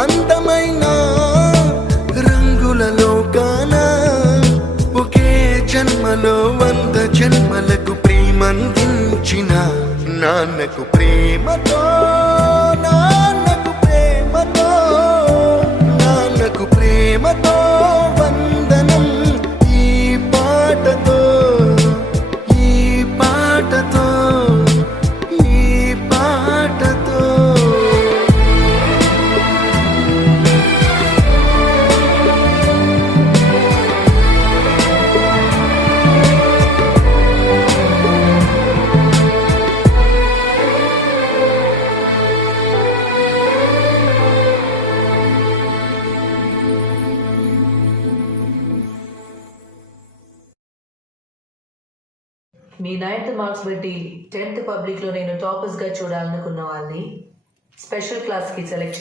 అందమైన రంగులలో కానా ఒకే జన్మలో 100 జన్మలకు ప్రేమందించిన నాన్నకు ప్రేమతో నాన్నకు ప్రేమతో నాన్నకు ప్రేమతో వందనం ఈ పాటతో ఈ పాటతో ఈ పాటతో. మీ 9th మార్క్స్ బట్టి 10th పబ్లిక్లో నేను టాపర్స్గా చూడాలనుకున్న వాళ్ళని స్పెషల్ క్లాస్కి సెలెక్ట్